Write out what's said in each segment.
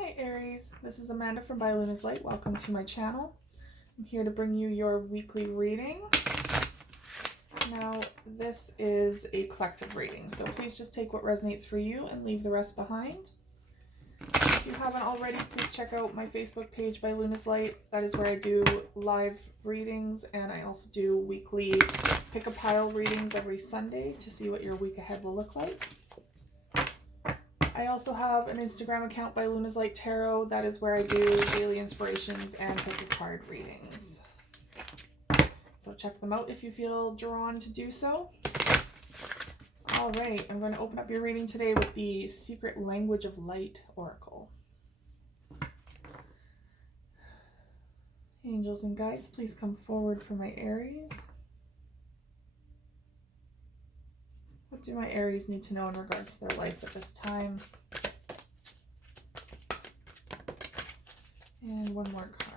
Hi Aries, this is Amanda from By Luna's Light. Welcome to my channel. I'm here to bring you your weekly reading. Now, this is a collective reading, so please just take what resonates for you and leave the rest behind. If you haven't already, please check out my Facebook page, By Luna's Light. That is where I do live readings, and I also do weekly pick-a-pile readings every Sunday to see what your week ahead will look like. I also have an Instagram account, By Luna's Light Tarot. That is where I do daily inspirations and pick a card readings. So check them out if you feel drawn to do so. All right, I'm going to open up your reading today with the Secret Language of Light Oracle. Angels and guides, please come forward for my Aries. What do my Aries need to know in regards to their life at this time? And one more card.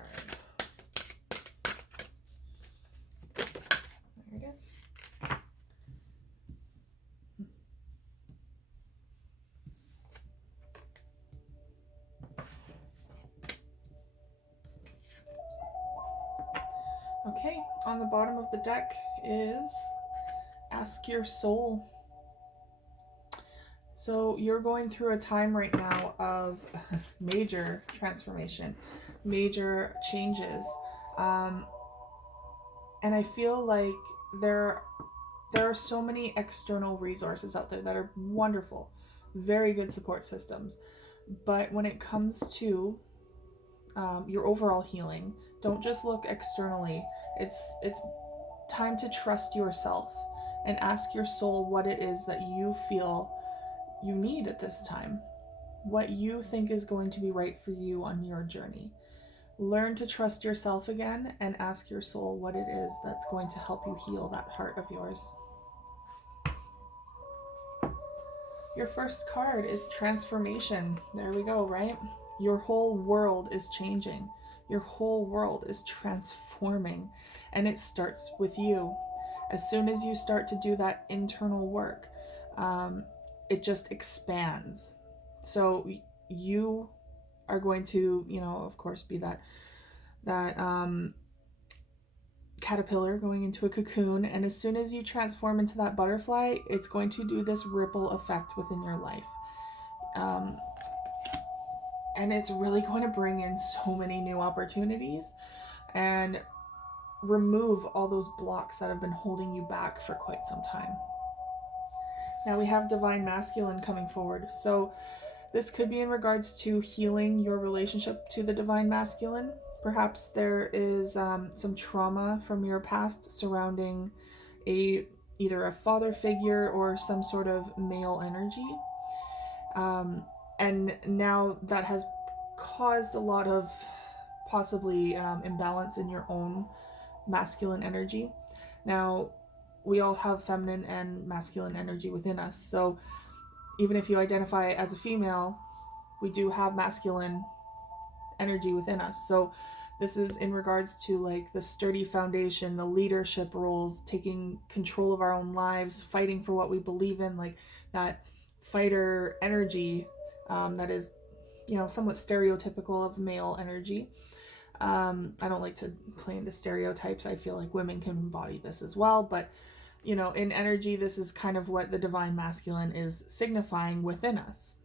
There it is. Okay, on the bottom of the deck is Ask Your Soul. So you're going through a time right now of major transformation, major changes. And I feel like there are so many external resources out there that are wonderful, very good support systems. But when it comes to your overall healing, don't just look externally. It's time to trust yourself and ask your soul what it is that you feel you need at this time, what you think is going to be right for you on your journey. Learn to trust yourself again and ask your soul what it is that's going to help you heal that heart of yours. Your first card is transformation. There we go, right? Your whole world is changing. Your whole world is transforming, and it starts with you. As soon as you start to do that internal work, it just expands. So you are going to, of course, be that caterpillar going into a cocoon, and as soon as you transform into that butterfly, it's going to do this ripple effect within your life. And it's really going to bring in so many new opportunities and remove all those blocks that have been holding you back for quite some time. Now we have Divine Masculine coming forward. So this could be in regards to healing your relationship to the Divine Masculine. Perhaps there is some trauma from your past surrounding either a father figure or some sort of male energy. And now that has caused a lot of possibly imbalance in your own masculine energy. Now, we all have feminine and masculine energy within us. So even if you identify as a female, we do have masculine energy within us. So this is in regards to like the sturdy foundation, the leadership roles, taking control of our own lives, fighting for what we believe in, like that fighter energy that is, somewhat stereotypical of male energy. I don't like to play into stereotypes. I feel like women can embody this as well, but in energy, this is kind of what the Divine Masculine is signifying within us.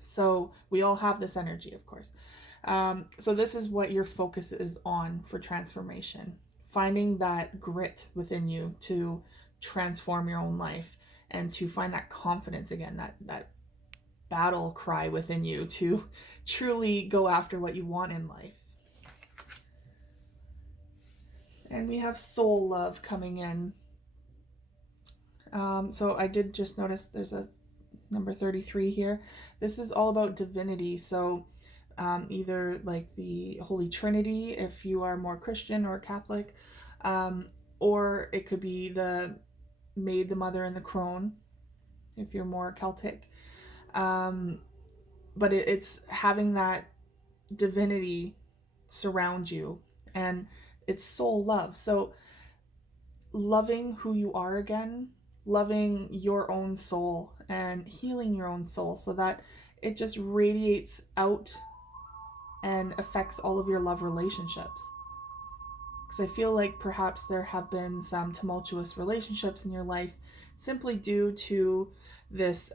So we all have this energy, of course. So this is what your focus is on for transformation. Finding that grit within you to transform your own life and to find that confidence again, that battle cry within you to truly go after what you want in life. And we have soul love coming in. So I did just notice there's a number 33 here. This is all about divinity. So either like the Holy Trinity, if you are more Christian or Catholic, or it could be the Maid, the Mother, and the Crone, if you're more Celtic. But it's having that divinity surround you, and it's soul love. So loving who you are again, loving your own soul and healing your own soul so that it just radiates out and affects all of your love relationships. Because I feel like perhaps there have been some tumultuous relationships in your life simply due to this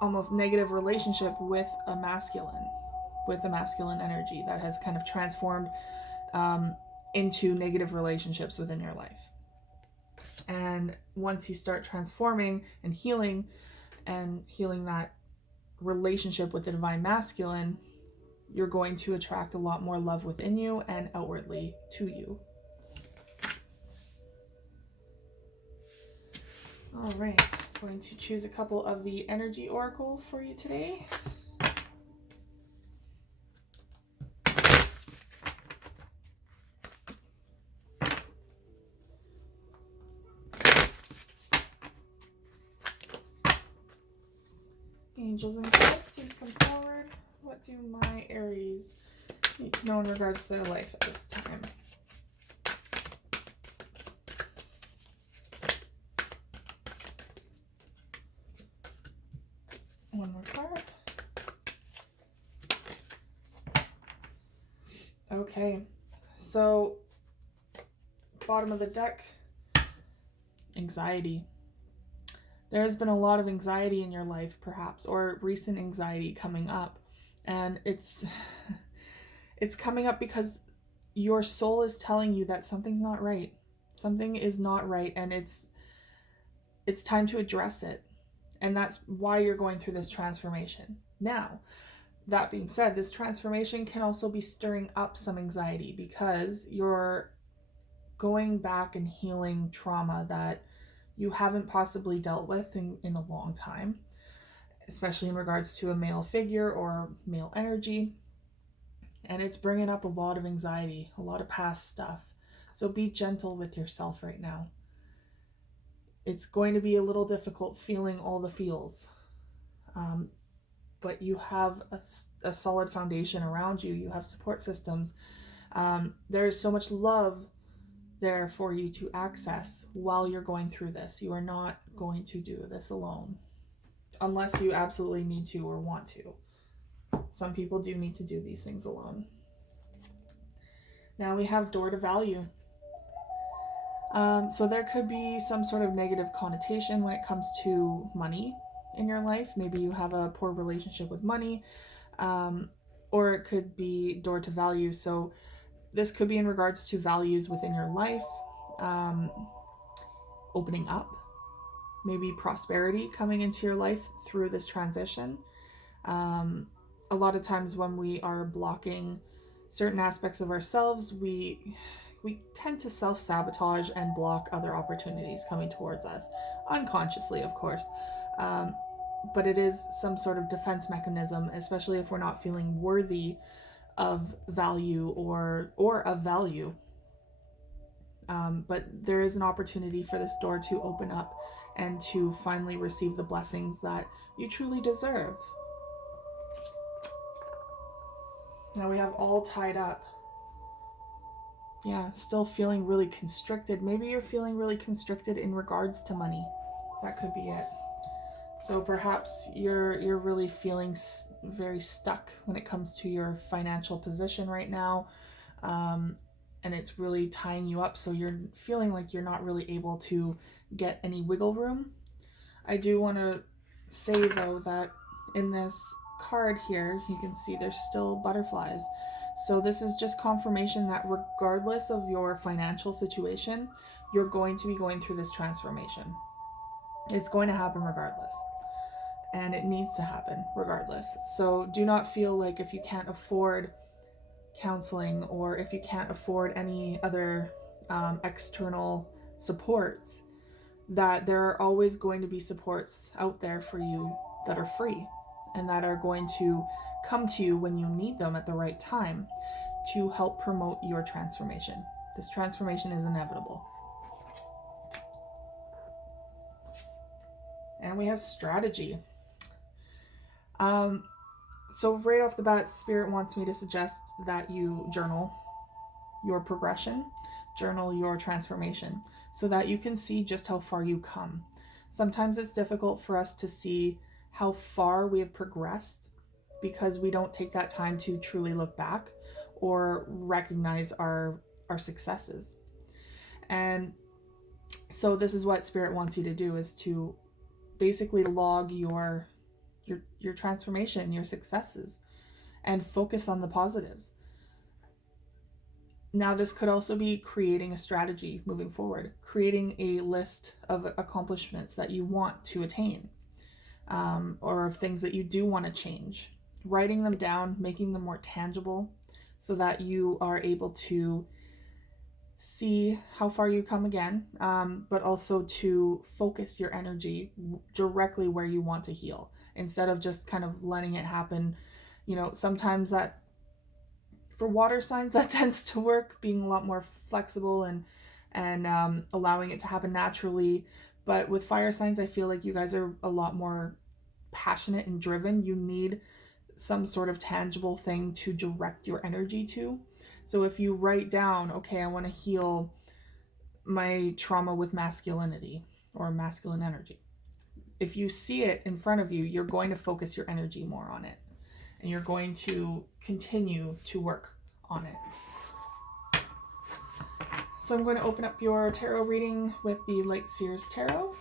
almost negative relationship with a masculine energy that has kind of transformed into negative relationships within your life. And once you start transforming and healing that relationship with the divine masculine, you're going to attract a lot more love within you and outwardly to you. All right, I'm going to choose a couple of the energy oracle for you today. Angels and guides, please come forward. What do my Aries need to know in regards to their life at this time? One more card. Okay, so bottom of the deck, anxiety. There's been a lot of anxiety in your life, perhaps, or recent anxiety coming up. And it's coming up because your soul is telling you that something's not right. Something is not right, and it's time to address it. And that's why you're going through this transformation. Now, that being said, this transformation can also be stirring up some anxiety because you're going back and healing trauma that you haven't possibly dealt with in a long time, especially in regards to a male figure or male energy. And it's bringing up a lot of anxiety, a lot of past stuff. So be gentle with yourself right now. It's going to be a little difficult feeling all the feels. But you have a solid foundation around you. You have support systems. There is so much love there for you to access while you're going through this. You are not going to do this alone. Unless you absolutely need to or want to. Some people do need to do these things alone. Now we have door to value. So there could be some sort of negative connotation when it comes to money in your life. Maybe you have a poor relationship with money, or it could be door to value. So this could be in regards to values within your life, opening up, maybe prosperity coming into your life through this transition. A lot of times when we are blocking certain aspects of ourselves, we tend to self-sabotage and block other opportunities coming towards us, unconsciously, of course. But it is some sort of defense mechanism, especially if we're not feeling worthy of value or of value. But there is an opportunity for this door to open up and to finally receive the blessings that you truly deserve. Now we have all tied up. Yeah, still feeling really constricted. Maybe you're feeling really constricted in regards to money. That could be it. So perhaps you're really feeling very stuck when it comes to your financial position right now. And it's really tying you up. So you're feeling like you're not really able to get any wiggle room. I do want to say though that in this card here, you can see there's still butterflies. So this is just confirmation that regardless of your financial situation, you're going to be going through this transformation. It's going to happen regardless. And it needs to happen regardless. So do not feel like if you can't afford counseling or if you can't afford any other external supports, that there are always going to be supports out there for you that are free and that are going to come to you when you need them at the right time to help promote your transformation. This transformation is inevitable. And we have strategy. So right off the bat, Spirit wants me to suggest that you journal your progression, journal your transformation, so that you can see just how far you come. Sometimes it's difficult for us to see how far we have progressed because we don't take that time to truly look back or recognize our successes. And so this is what spirit wants you to do, is to basically log your transformation, your successes, and focus on the positives. Now, this could also be creating a strategy moving forward, creating a list of accomplishments that you want to attain, or of things that you do want to change, writing them down, making them more tangible so that you are able to see how far you come again, but also to focus your energy directly where you want to heal instead of just kind of letting it happen. Sometimes that for water signs that tends to work, being a lot more flexible and allowing it to happen naturally. But with fire signs, I feel like you guys are a lot more passionate and driven. You need some sort of tangible thing to direct your energy to. So if you write down, okay, I want to heal my trauma with masculinity or masculine energy, if you see it in front of you, you're going to focus your energy more on it, and you're going to continue to work on it. So I'm going to open up your tarot reading with the Light Seers Tarot.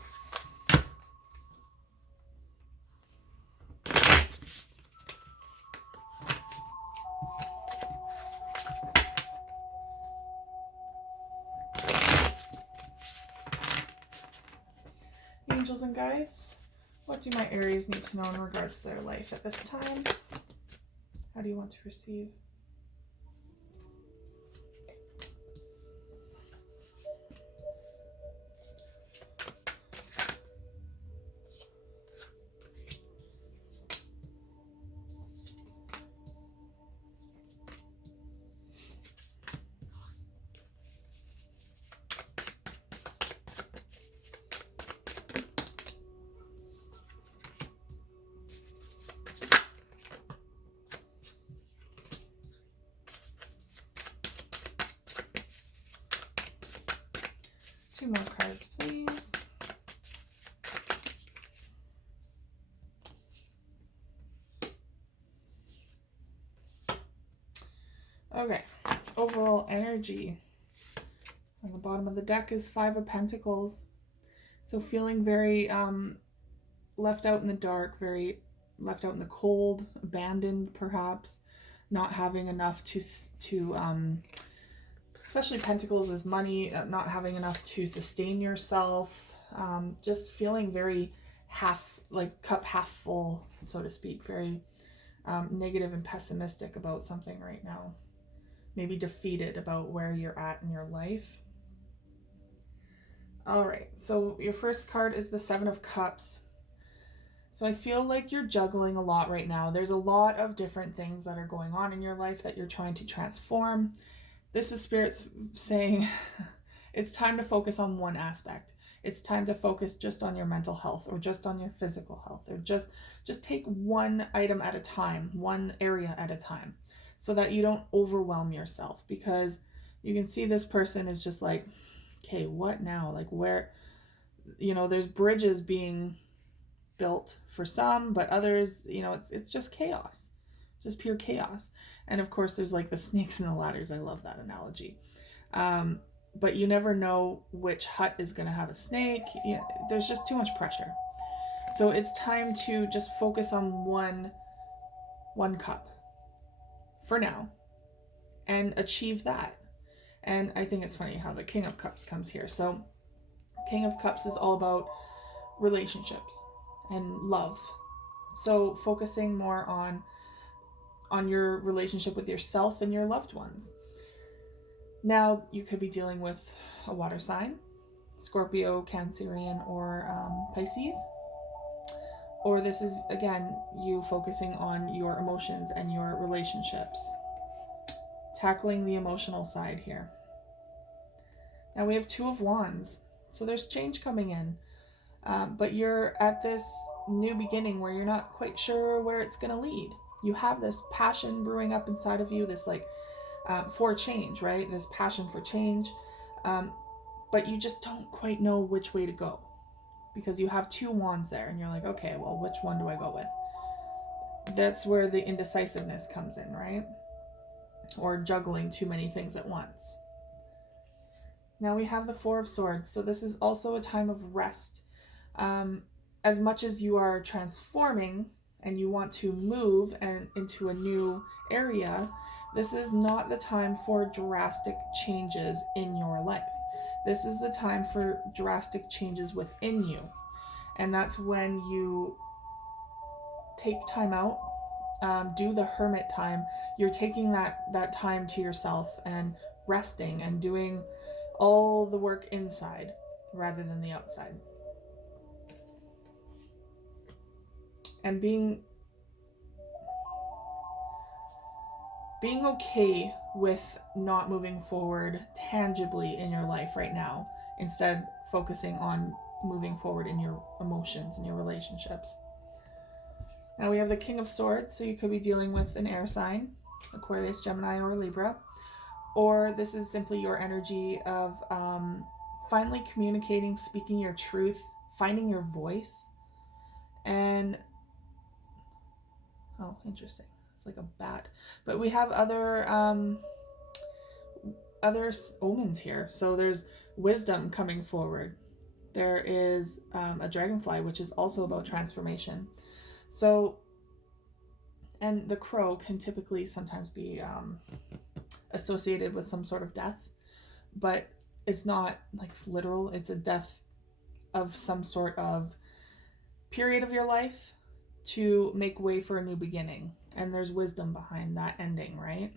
Angels and guides, what do my Aries need to know in regards to their life at this time? How do you want to receive? Two more cards, please. Okay, overall energy on the bottom of the deck is Five of Pentacles. So feeling very left out in the dark, very left out in the cold, abandoned perhaps, not having enough to especially Pentacles is money, not having enough to sustain yourself, just feeling very cup half full, so to speak, very negative and pessimistic about something right now. Maybe defeated about where you're at in your life. All right, so your first card is the Seven of Cups. So I feel like you're juggling a lot right now. There's a lot of different things that are going on in your life that you're trying to transform. This is Spirit's saying it's time to focus on one aspect. It's time to focus just on your mental health, or just on your physical health, or just take one item at a time, one area at a time, so that you don't overwhelm yourself. Because you can see this person is just like, okay, what now? Like, where, there's bridges being built for some, but others, it's just chaos, just pure chaos. And of course there's like the snakes and the ladders. I love that analogy. But you never know which hut is going to have a snake. There's just too much pressure. So it's time to just focus on one cup for now and achieve that. And I think it's funny how the King of Cups comes here. So King of Cups is all about relationships and love. So focusing more on your relationship with yourself and your loved ones. Now, you could be dealing with a water sign, Scorpio, Cancerian, or Pisces. Or this is, again, you focusing on your emotions and your relationships. Tackling the emotional side here. Now we have Two of Wands. So there's change coming in. But you're at this new beginning where you're not quite sure where it's going to lead. You have this passion brewing up inside of you, this for change, right? This passion for change. But you just don't quite know which way to go. because you have 2 wands there and you're like, okay, well, which one do I go with? That's where the indecisiveness comes in, right? Or juggling too many things at once. Now we have the 4 of Swords. So this is also a time of rest. As much as you are transforming and you want to move and into a new area, this is not the time for drastic changes in your life. This is the time for drastic changes within you. And that's when you take time out, do the hermit time. You're taking that time to yourself and resting and doing all the work inside rather than the outside. And being okay with not moving forward tangibly in your life right now, instead focusing on moving forward in your emotions and your relationships. Now we have the King of Swords, so you could be dealing with an air sign, Aquarius, Gemini, or Libra. Or this is simply your energy of finally communicating, speaking your truth, finding your voice. And, oh, interesting. It's like a bat. But we have other omens here. So there's wisdom coming forward. There is a dragonfly, which is also about transformation. So, and the crow can typically sometimes be associated with some sort of death, but it's not like literal. It's a death of some sort of period of your life to make way for a new beginning. And there's wisdom behind that ending, right?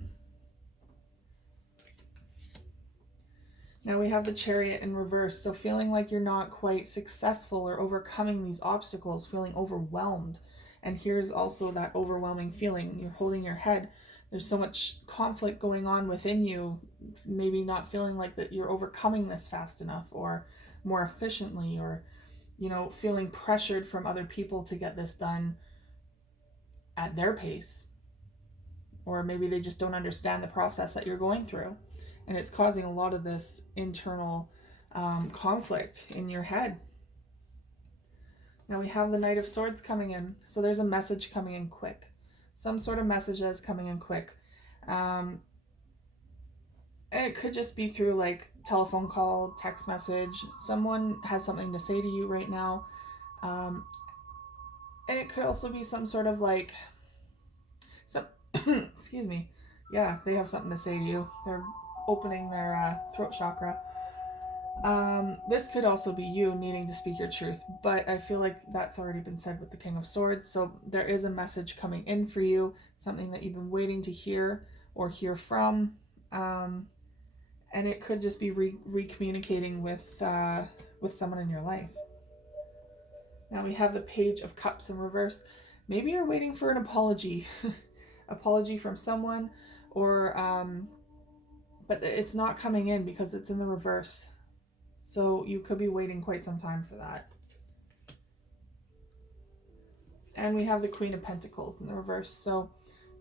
Now we have the Chariot in reverse. So feeling like you're not quite successful or overcoming these obstacles, feeling overwhelmed. And here's also that overwhelming feeling. You're holding your head. There's so much conflict going on within you, maybe not feeling like that you're overcoming this fast enough or more efficiently, or, you know, feeling pressured from other people to get this done at their pace. Or maybe they just don't understand the process that you're going through. And it's causing a lot of this internal conflict in your head. Now we have the Knight of Swords coming in. So there's a message coming in quick. Some sort of message that's coming in quick. And it could just be through like telephone call, text message. Someone has something to say to you right now. And it could also be some sort of like, excuse me. Yeah, they have something to say to you. They're opening their throat chakra. This could also be you needing to speak your truth, but I feel like that's already been said with the King of Swords. So there is a message coming in for you, something that you've been waiting to hear or hear from. And it could just be recommunicating with someone in your life. Now we have the Page of Cups in reverse. Maybe you're waiting for an apology, apology from someone, or but it's not coming in because it's in the reverse. So you could be waiting quite some time for that. And we have the Queen of Pentacles in the reverse. So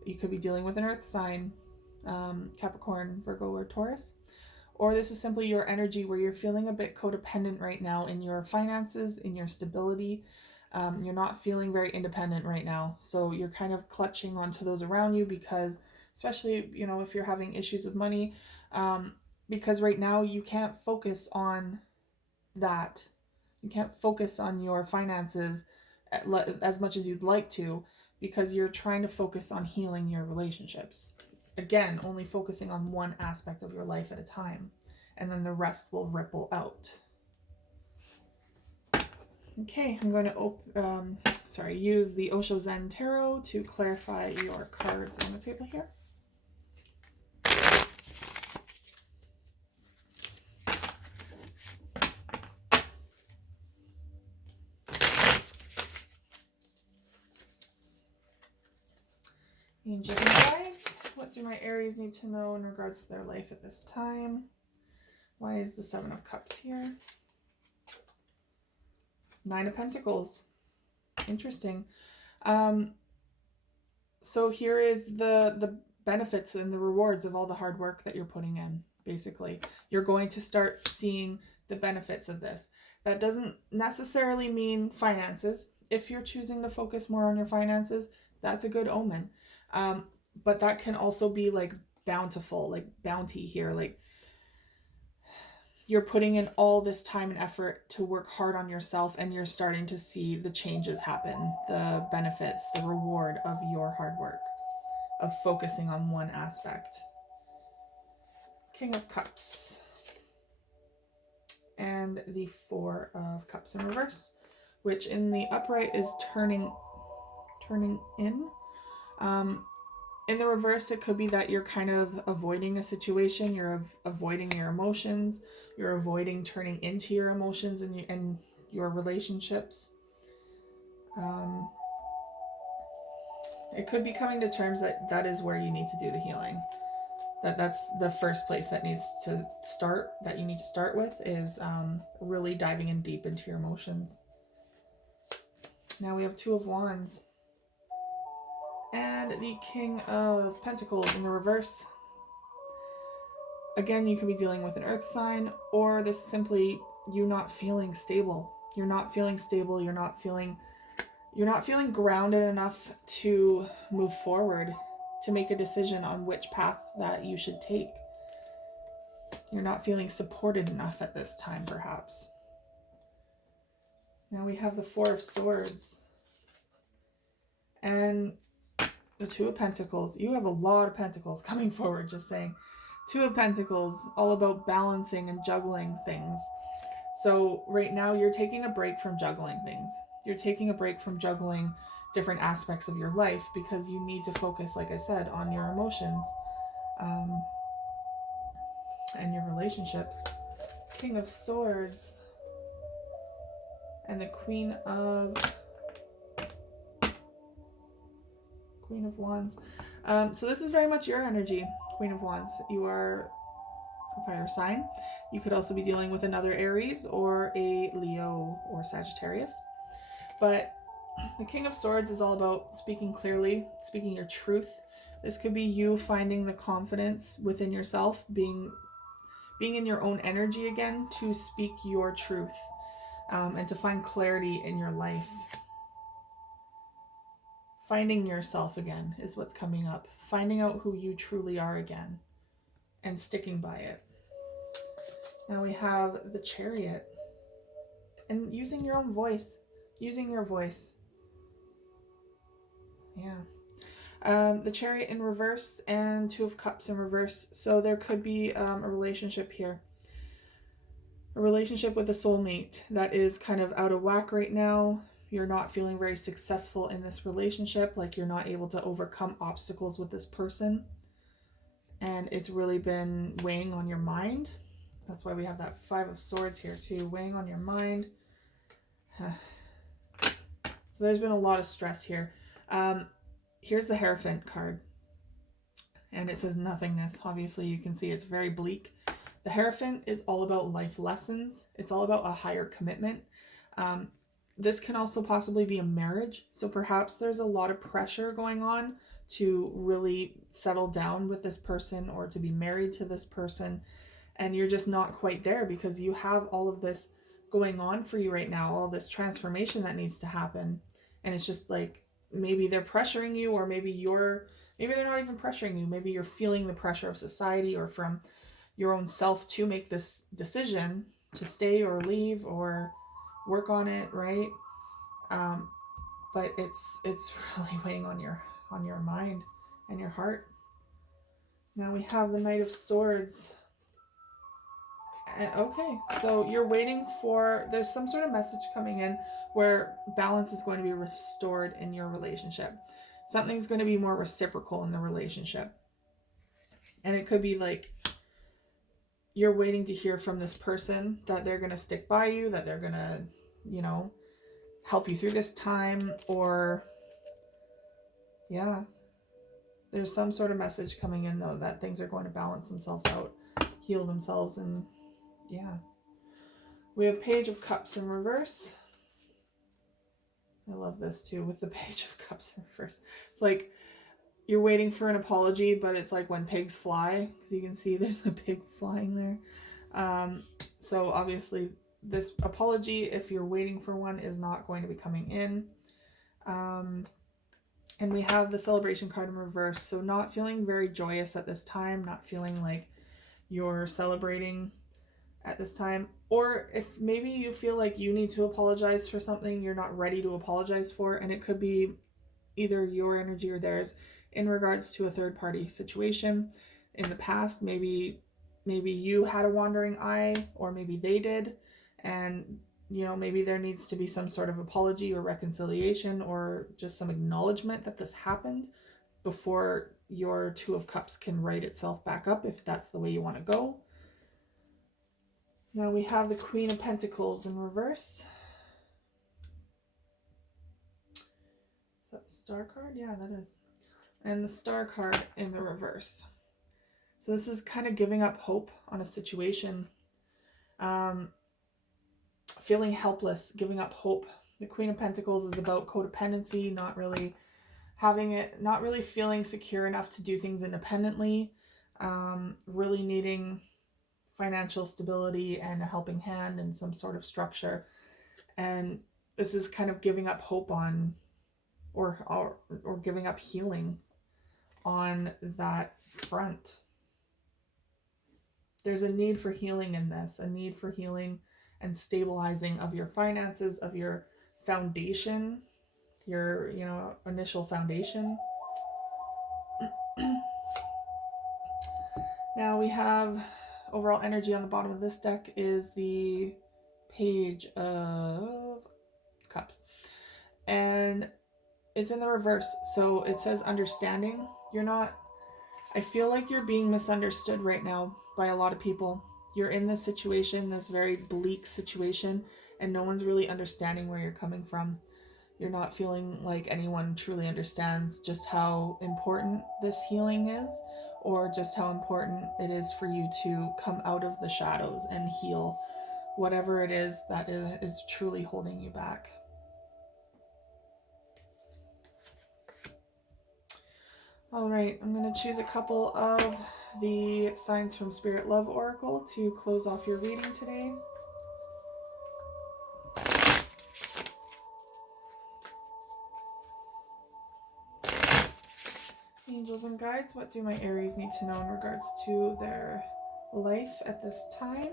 you could be dealing with an earth sign, Capricorn, Virgo, or Taurus. Or this is simply your energy where you're feeling a bit codependent right now in your finances, in your stability. You're not feeling very independent right now. So you're kind of clutching onto those around you because, especially, you know, if you're having issues with money, because right now you can't focus on that. You can't focus on your finances as much as you'd like to because you're trying to focus on healing your relationships. Again, only focusing on one aspect of your life at a time, and then the rest will ripple out. Okay, I'm going to use the Osho Zen Tarot to clarify your cards on the table here. Angels and guides, what do my Aries need to know in regards to their life at this time? Why is the Seven of Cups here? Nine of Pentacles. Interesting. So here is the benefits and the rewards of all the hard work that you're putting in, basically. You're going to start seeing the benefits of this. That doesn't necessarily mean finances. If you're choosing to focus more on your finances, that's a good omen. But that can also be like bountiful, like bounty here. Like you're putting in all this time and effort to work hard on yourself, and you're starting to see the changes happen, the benefits, the reward of your hard work, of focusing on one aspect. King of Cups. And the Four of Cups in reverse, which in the upright is turning in. In the reverse, it could be that you're kind of avoiding a situation, you're avoiding your emotions, you're avoiding turning into your emotions and your relationships. It could be coming to terms that is where you need to do the healing. That's the first place that needs to start, that you need to start with, is really diving in deep into your emotions. Now we have Two of Wands and the King of Pentacles in the reverse. Again, you could be dealing with an earth sign, or this is simply you not feeling stable. You're not feeling stable. You're not feeling grounded enough to move forward, to make a decision on which path that you should take. You're not feeling supported enough at this time, perhaps. Now we have the Four of Swords and the Two of Pentacles. You have a lot of pentacles coming forward, just saying. Two of Pentacles, all about balancing and juggling things. So right now you're taking a break from juggling things. You're taking a break from juggling different aspects of your life because you need to focus, like I said, on your emotions and your relationships. King of Swords and the Queen of Wands. So this is very much your energy, Queen of Wands. You are a fire sign. You could also be dealing with another Aries or a Leo or Sagittarius. But the King of Swords is all about speaking clearly, speaking your truth. This could be you finding the confidence within yourself, being in your own energy again to speak your truth, and to find clarity in your life. Finding yourself again is what's coming up. Finding out who you truly are again and sticking by it. Now we have the Chariot and using your own voice. Using your voice. Yeah. The Chariot in reverse and Two of Cups in reverse. So there could be a relationship here. A relationship with a soulmate that is kind of out of whack right now. You're not feeling very successful in this relationship. Like you're not able to overcome obstacles with this person. And it's really been weighing on your mind. That's why we have that Five of Swords here too. Weighing on your mind. So there's been a lot of stress here. Here's the Hierophant card. And it says nothingness. Obviously, you can see it's very bleak. The Hierophant is all about life lessons. It's all about a higher commitment. This can also possibly be a marriage. So perhaps there's a lot of pressure going on to really settle down with this person or to be married to this person. And you're just not quite there because you have all of this going on for you right now, all this transformation that needs to happen. And it's just like, maybe they're pressuring you, or maybe they're not even pressuring you. Maybe you're feeling the pressure of society or from your own self to make this decision to stay or leave or work on it, right? But it's really weighing on your mind and your heart. Now we have the Knight of Swords. Okay, so you're waiting for, there's some sort of message coming in where balance is going to be restored in your relationship. Something's going to be more reciprocal in the relationship. And it could be like you're waiting to hear from this person that they're going to stick by you, that they're going to, help you through this time, or yeah, there's some sort of message coming in though that things are going to balance themselves out, heal themselves, and yeah. We have Page of Cups in reverse. I love this too with the Page of Cups in reverse. It's like you're waiting for an apology, but it's like when pigs fly, because you can see there's a pig flying there. So obviously this apology, if you're waiting for one, is not going to be coming in. And we have the celebration card in reverse. So not feeling very joyous at this time, not feeling like you're celebrating at this time. Or if maybe you feel like you need to apologize for something you're not ready to apologize for, and it could be either your energy or theirs in regards to a third party situation in the past. Maybe you had a wandering eye, or maybe they did, and maybe there needs to be some sort of apology or reconciliation, or just some acknowledgement that this happened before your Two of Cups can right itself back up, if that's the way you want to go. Now we have the Queen of Pentacles in reverse. Is that the Star card? Yeah, that is. And the Star card in the reverse. So this is kind of giving up hope on a situation. Feeling helpless, giving up hope. The Queen of Pentacles is about codependency, not really feeling secure enough to do things independently, really needing financial stability and a helping hand and some sort of structure. And this is kind of giving up hope on, or giving up healing on that front. There's a need for healing in this, a need for healing and stabilizing of your finances, of your foundation, your initial foundation. Now we have overall energy on the bottom of this deck is the Page of Cups, and it's in the reverse. So it says understanding. I feel like you're being misunderstood right now by a lot of people. You're in this situation, this very bleak situation, and no one's really understanding where you're coming from. You're not feeling like anyone truly understands just how important this healing is, or just how important it is for you to come out of the shadows and heal whatever it is that is truly holding you back. All right, I'm going to choose a couple of the signs from Spirit Love Oracle to close off your reading today. Angels and guides, what do my Aries need to know in regards to their life at this time?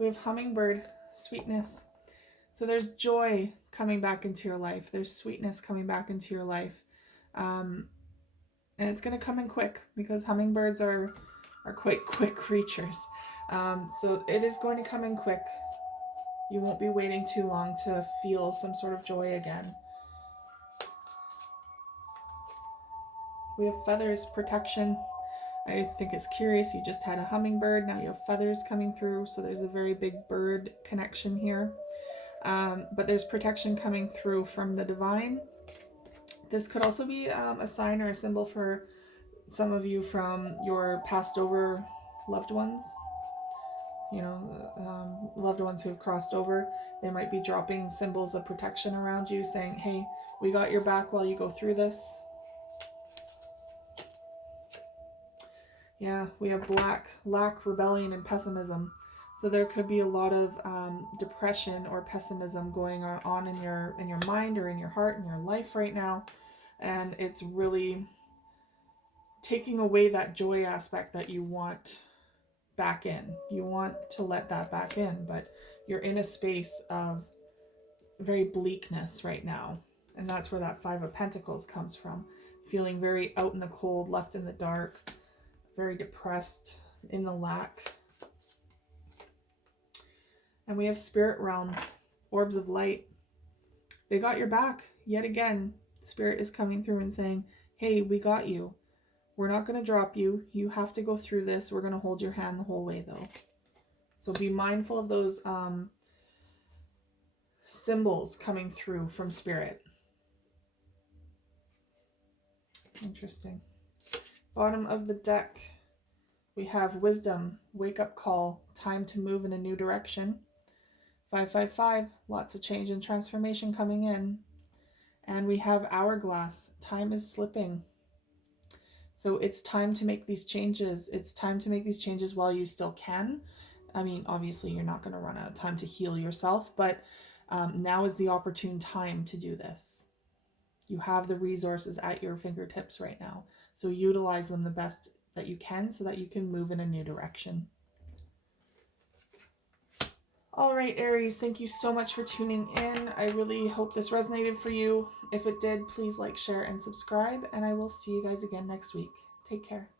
We have hummingbird, sweetness. So there's joy coming back into your life. There's sweetness coming back into your life. And it's going to come in quick, because hummingbirds are quite quick creatures. So it is going to come in quick. You won't be waiting too long to feel some sort of joy again. We have feathers, protection. I think it's curious. You just had a hummingbird. Now you have feathers coming through. So there's a very big bird connection here. But there's protection coming through from the divine. This could also be a sign or a symbol for some of you from your passed over loved ones. Loved ones who have crossed over. They might be dropping symbols of protection around you, saying, hey, we got your back while you go through this. Yeah, we have lack, rebellion, and pessimism. So there could be a lot of depression or pessimism going on in your mind, or in your heart, in your life right now. And it's really taking away that joy aspect that you want back in. You want to let that back in, but you're in a space of very bleakness right now. And that's where that Five of Pentacles comes from. Feeling very out in the cold, left in the dark, very depressed, in the lack. And we have Spirit Realm, orbs of light. They got your back. Yet again, Spirit is coming through and saying, hey, we got you. We're not going to drop you. You have to go through this. We're going to hold your hand the whole way, though. So be mindful of those symbols coming through from Spirit. Interesting. Bottom of the deck, we have Wisdom, wake up call, time to move in a new direction. 555, lots of change and transformation coming in. And we have Hourglass, time is slipping. So it's time to make these changes. It's time to make these changes while you still can. I mean, obviously, you're not going to run out of time to heal yourself, but now is the opportune time to do this. You have the resources at your fingertips right now. So utilize them the best that you can so that you can move in a new direction. All right, Aries, thank you so much for tuning in. I really hope this resonated for you. If it did, please like, share, and subscribe, and I will see you guys again next week. Take care.